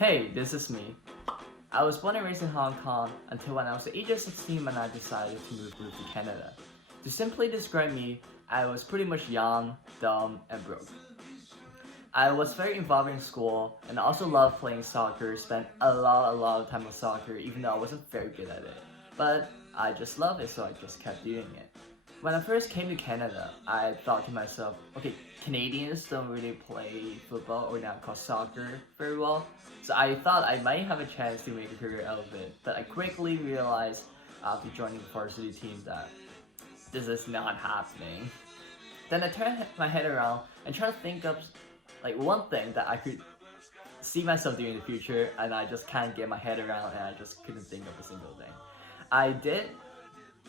Hey, this is me. I was born and raised in Hong Kong until when I was the age of 16 when I decided to move to Canada. To simply describe me, I was pretty much young, dumb, and broke. I was very involved in school and I also loved playing soccer, spent a lot of time on soccer even though I wasn't very good at it. But I just loved it so I just kept doing it. When I first came to Canada, I thought to myself, okay, Canadians don't really play football or now called soccer very well. So I thought I might have a chance to make a career out of it. But I quickly realized after joining the varsity team that this is not happening. Then I turned my head around and tried to think of like one thing that I could see myself doing in the future, and I just can't get my head around, and I just couldn't think of a single thing. I did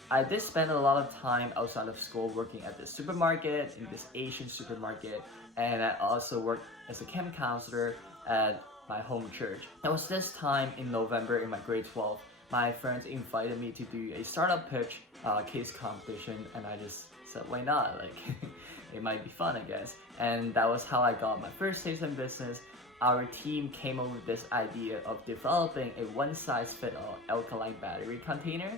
I did spend a lot of time outside of school working at this supermarket, in this Asian supermarket, and I also worked as a camp counselor at my home church. It was this time in November in my grade 12. My friends invited me to do a startup pitch case competition, and I just said, why not? Like, it might be fun, I guess. And that was how I got my first taste in business. Our team came up with this idea of developing a one-size-fits-all alkaline battery container.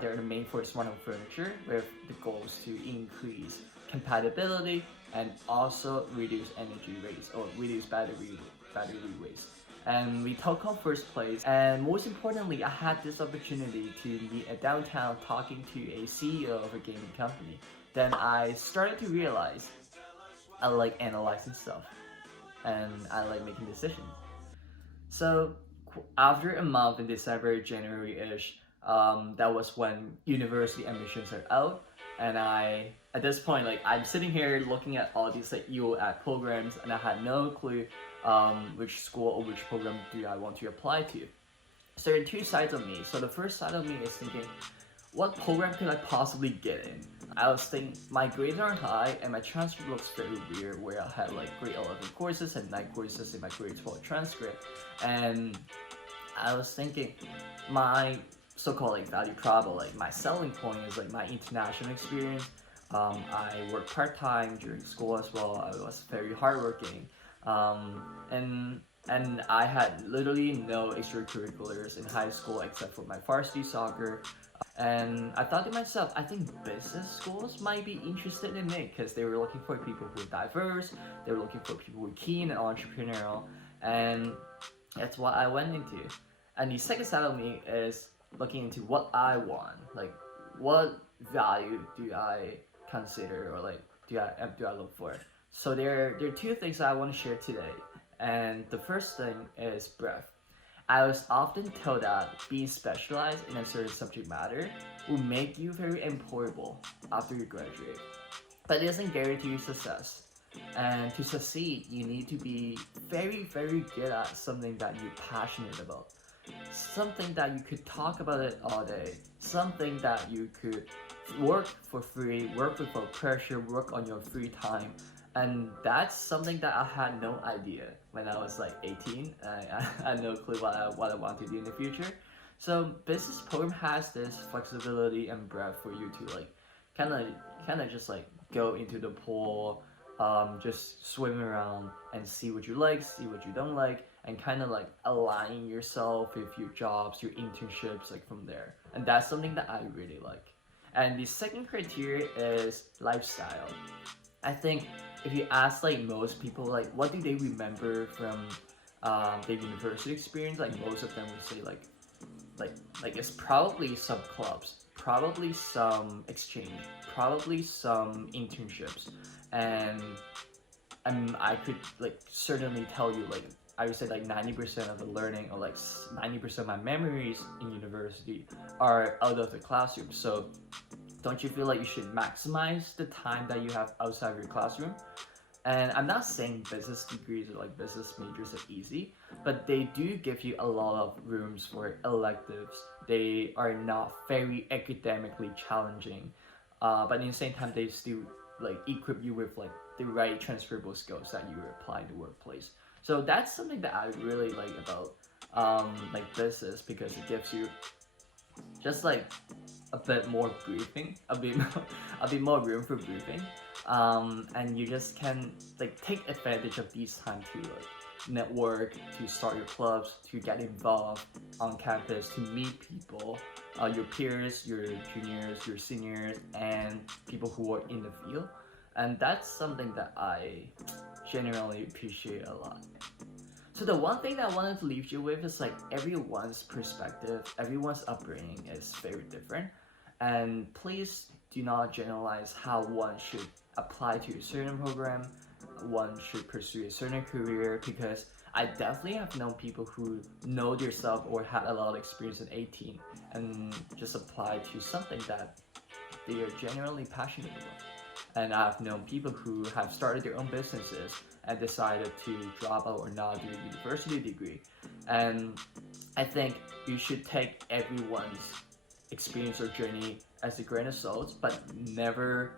They're the main for smart home furniture with the goals to increase compatibility and also reduce energy waste or reduce battery waste. And we took home first place, and most importantly, I had this opportunity to meet at downtown talking to a CEO of a gaming company. Then I started to realize I like analyzing stuff and I like making decisions. So after a month in December, January-ish, that was when university admissions are out, and at this point, like I'm sitting here looking at all these like UOAD programs, and I had no clue which school or which program do I want to apply to. So there are two sides of me. So the first side of me is thinking, what program could I possibly get in? I was thinking my grades aren't high and my transcript looks very weird where I had like grade 11 courses and 9 courses in my grade 12 transcript. And I was thinking my so-called like value prop, like my selling point is like my international experience. I worked part-time during school as well. I was very hardworking. And I had literally no extracurriculars in high school except for my varsity soccer. And I thought to myself, I think business schools might be interested in me because they were looking for people who are diverse, they were looking for people who are keen and entrepreneurial, and that's what I went into. And the second side of me is looking into what I want, like what value do I consider or like do I look for. So there are two things I want to share today, and the first thing is breadth. I was often told that being specialized in a certain subject matter will make you very employable after you graduate, but it doesn't guarantee you success. And to succeed, you need to be very good at something that you're passionate about, something that you could talk about it all day, something that you could work for free, work without pressure, work on your free time. And that's something that I had no idea when I was like 18. I had no clue what I want to do in the future. So business program has this flexibility and breadth for you to like kind of just like go into the pool, just swim around and see what you like, see what you don't like, and kind of like align yourself with your jobs, your internships, like from there. And that's something that I really like. And the second criteria is lifestyle. I think if you ask like most people like what do they remember from their university experience, like most of them would say like it's probably some clubs, probably some exchange, probably some internships, and I could like certainly tell you like I would say like 90% of the learning or like 90% of my memories in university are out of the classroom. So don't you feel like you should maximize the time that you have outside of your classroom? And I'm not saying business degrees or like business majors are easy, but they do give you a lot of rooms for electives. They are not very academically challenging, but at the same time they still like equip you with like the right transferable skills that you apply in the workplace. So that's something that I really like about like business because it gives you just like a bit more breathing, a bit more room for breathing, and you just can like take advantage of these time to like network, to start your clubs, to get involved on campus, to meet people, your peers, your juniors, your seniors, and people who are in the field. And that's something that I genuinely appreciate a lot. So the one thing that I wanted to leave you with is like everyone's perspective, everyone's upbringing is very different. And please do not generalize how one should apply to a certain program, one should pursue a certain career, because I definitely have known people who know themselves or had a lot of experience at 18 and just apply to something that they are genuinely passionate about. And I've known people who have started their own businesses and decided to drop out or not do a university degree. And I think you should take everyone's experience or journey as a grain of salt, but never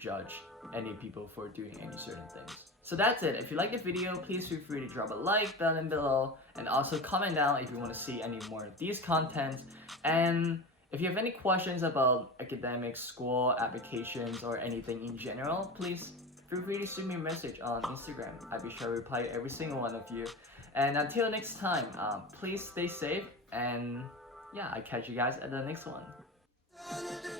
judge any people for doing any certain things. So that's it. If you like this video, please feel free to drop a like down below, and also comment down if you want to see any more of these contents. And if you have any questions about academics, school, applications, or anything in general, please feel free to send me a message on Instagram. I'll be sure to reply to every single one of you. And until next time, please stay safe, and yeah, I'll catch you guys at the next one.